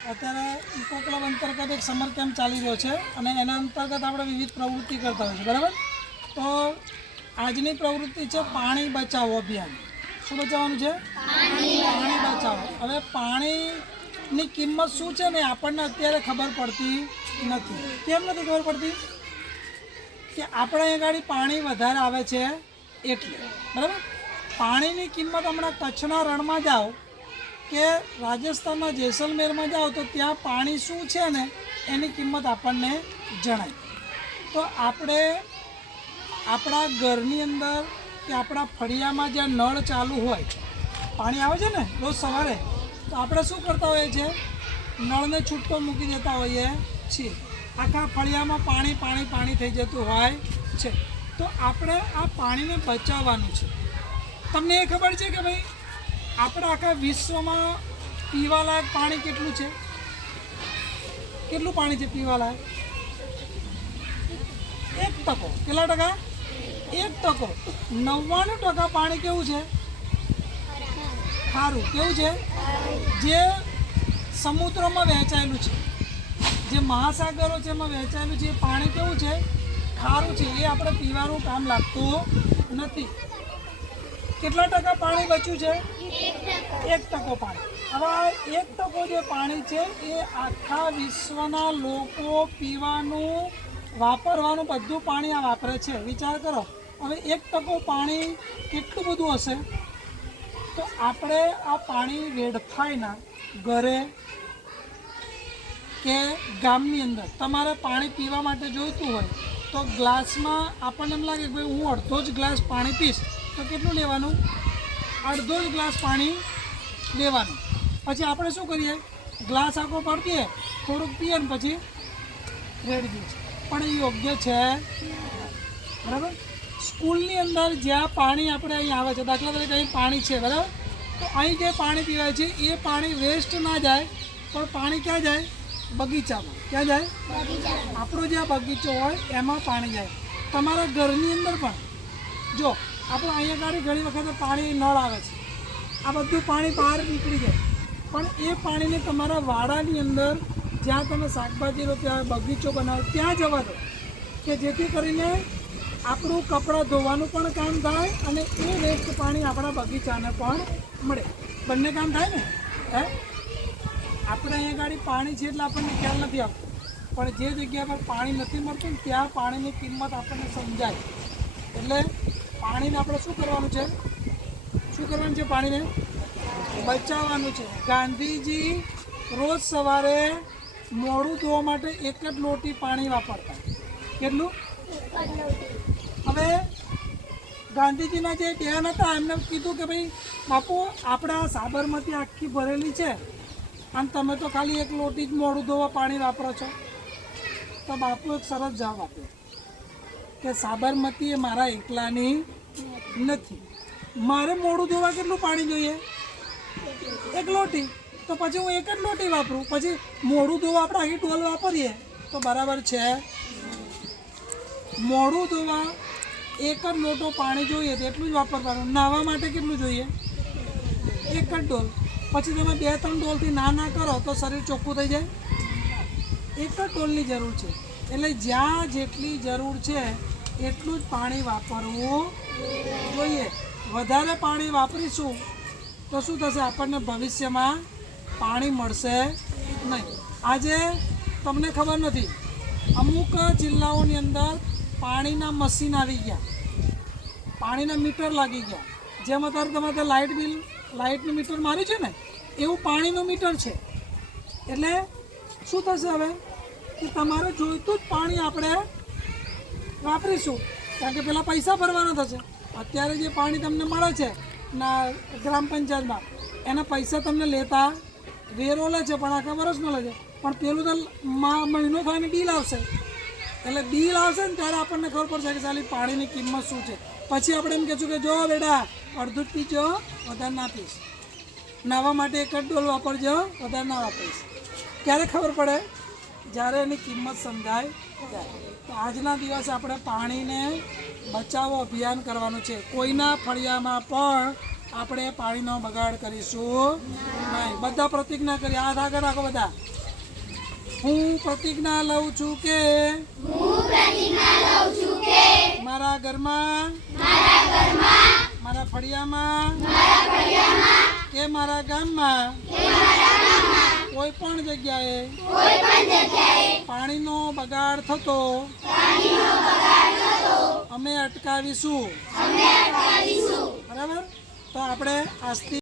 અત્યારે eco club અંતર્ગત એક સમર કેમ્પ ચાલી રહ્યો છે અને એના અંતર્ગત આપણે વિવિધ પ્રવૃત્તિ કરતા હોઈએ છીએ બરાબર? તો આજની પ્રવૃત્તિ છે પાણી બચાવો અભિયાન. શું બચાવવાનું છે? પાણી બચાવો. હવે પાણીની કિંમત શું છે ને આપણને અત્યારે ખબર પડતી નથી. કેમ નથી ખબર પડતી? કે આપણે અહીં ગાડી પાણી વધારે આવે છે એટલે બરાબર? પાણીની કિંમત હમણાં કચ્છના રણમાં જાઓ કે રાજસ્થાનના જેસલમેરમાં જાઓ તો ત્યાં પાણી શું છે ને એની કિંમત આપણને જણાય. તો આપણે આપણા ઘરની અંદર કે આપણા ફળિયામાં જ્યાં નળ ચાલુ હોય, પાણી આવે છે ને રોજ સવારે, તો આપણે શું કરતા હોઈએ છીએ? નળને છૂટકો મૂકી દેતા હોઈએ છીએ. આખા ફળિયામાં પાણી પાણી પાણી થઈ જતું હોય છે. તો આપણે આ પાણીને બચાવવાનું છે. તમને એ ખબર છે કે ભાઈ આપણા આખા વિશ્વમાં પીવાલાયક પાણી કેટલું છે? કેટલું પાણી છે પીવાલાયક એક ટકો. કેટલા ટકા? એક ટકો. નવ્વાણું ટકા પાણી કેવું છે? ખારું. કેવું છે? જે સમુદ્રમાં વહેંચાયેલું છે. જે મહાસાગરો છે એમાં વહેંચાયેલું છે એ પાણી કેવું છે? ખારું છે. એ આપણે પીવાનું કામ લાગતું નથી. કેટલા ટકા પાણી બચ્યું છે? એક ટકો પાણી. હવે એક ટકો જે પાણી છે, એ આખા વિશ્વના લોકો પીવાનું, વાપરવાનું બધું પાણી આ વાપરે છે. વિચાર કરો. હવે એક ટકો પાણી કેટલું બધું હશે? તો આપણે આ પાણી વેડફાઈના ઘરે કે ગામની અંદર. તમારે પાણી પીવા માટે જોઈતું હોય તો ગ્લાસમાં આપણને એમ લાગે કે ભાઈ હું અડધો જ ગ્લાસ પાણી પીશ. તો કેટલું લેવાનું? અડધો જ ગ્લાસ પાણી લેવાનું. પછી આપણે શું કરીએ? ગ્લાસ આખો પડતીએ થોડુંક પીએ ને પછી રેડી દઈએ પણ એ યોગ્ય છે. બરાબર? સ્કૂલની અંદર જ્યાં પાણી આપણે અહીં આવે છે, દાખલા તરીકે અહીં પાણી છે, બરાબર? તો અહીં જે પાણી પીવાય છે, એ પાણી વેસ્ટ ના જાય, પણ પાણી ક્યાં જાય? બગીચામાં. ક્યાં જાય? આપણો જે બગીચો હોય, એમાં પાણી જાય. તમારા ઘરની અંદર પણ. જો આપણે અહીંયા ગાડી ઘણી વખત પાણી નળ આવે છે. આ બધું પાણી બહાર નીકળી જાય. પણ એ પાણીને તમારા વાડાની અંદર જ્યાં તમે શાકભાજી લો, ત્યાં બગીચો બનાવો, ત્યાં જવા દો. કે જેથી કરીને આપણું કપડાં ધોવાનું પણ કામ થાય અને એ વેસ્ટ પાણી આપણા બગીચાને પણ મળે. બંને કામ થાય ને? હે? આપણે અહીંયા ગાડી પાણી છે એટલે આપણને ખ્યાલ નથી આવતો. પણ જે જગ્યા પર પાણી નથી મળતું ત્યાં પાણીની કિંમત આપણને સમજાય. એટલે પાણીને આપણે શું કરવાનું છે? શું કરવાનું છે પાણીને? બચાવવાનું છે. ગાંધીજી રોજ સવારે મોડું ધોવા માટે એક જ લોટી પાણી વાપરતા. કેટલું? હવે ગાંધીજીના જે બહેન હતા, એમને કીધું કે ભાઈ, બાપુ, આપણા સાબરમતી આખી ભરેલી છે અને તમે તો ખાલી એક લોટી જ મોડું ધોવા પાણી વાપરો છો. તો બાપુ એક સરસ જવાબ આપ્યો. કે સાબરમતી એ મારા એકલાની નથી. મારે મોડું ધોવા કેટલું પાણી જોઈએ? એક લોટી. તો પછી હું એક જ લોટી વાપરું. પછી મોડું ધોવા આપણે આખી ડોલ વાપરીએ. તો બરાબર છે. મોડું ધોવા એક જ લોટો પાણી જોઈએ તો એટલું જ વાપરવાનું. નાહવા માટે કેટલું જોઈએ? એક જ ડોલ પછી તમે બે ત્રણ ડોલથી ના ના કરો તો શરીર ચોખ્ખું થઈ જાય. એક જ ડોલની જરૂર છે. એટલે જ્યાં જેટલી જરૂર છે એટલું જ પાણી વાપરવું જોઈએ. વધારે પાણી વાપરીશું તો શું થશે? આપણને ભવિષ્યમાં પાણી મળશે નહીં. આજે તમને ખબર નથી. અમુક જિલ્લાઓની અંદર પાણીના મશીન આવી ગયા. પાણીના મીટર લાગી ગયા. જેમ અત્યારે તમે ત્યાં લાઇટ બિલ, લાઇટનું મીટર માર્યું છે ને, એવું પાણીનું મીટર છે. એટલે શું થશે હવે? કે તમારે જોઈતું જ પાણી આપણે વાપરીશું. કારણ કે પહેલાં પૈસા ભરવાના થશે. અત્યારે જે પાણી તમને મળે છે, ના, ગ્રામ પંચાયતમાં, એના પૈસા તમને લેતા વેરો લે છે, પણ આખા વર્ષનો લે છે. પણ પેલું તો મહિનો થાય ને બિલ આવશે. એટલે બિલ આવશે ને ત્યારે આપણને ખબર પડશે કે સાલી પાણીની કિંમત શું છે. પછી આપણે એમ કહેશું કે જો બેટા, અડધું જ પીજો, વધારે ના પીશ. નાવા માટે એક જ ડોલ વાપરજો, વધારે ના વાપરીશ. ક્યારે ખબર પડે? જ્યારે એની કિંમત સમજાય આજના દિવસે આપણે પાણીને બચાવો અભિયાન કરવાનું છે. કોઈના ફળિયામાં પણ આપણે પાણીનો બગાડ કરીશું નહીં. બધા પ્રતિજ્ઞા કરી. હાથ આગળ રાખો બધા. હું પ્રતિજ્ઞા લઉં છું કે મારા ઘરમાં મારા ફળિયામાં કે મારા ગામમાં કોઈ પણ જગ્યાએ પાણીનો બગાડ થતો. અમે અટકાવીશું. બરાબર? તો આપણે આજથી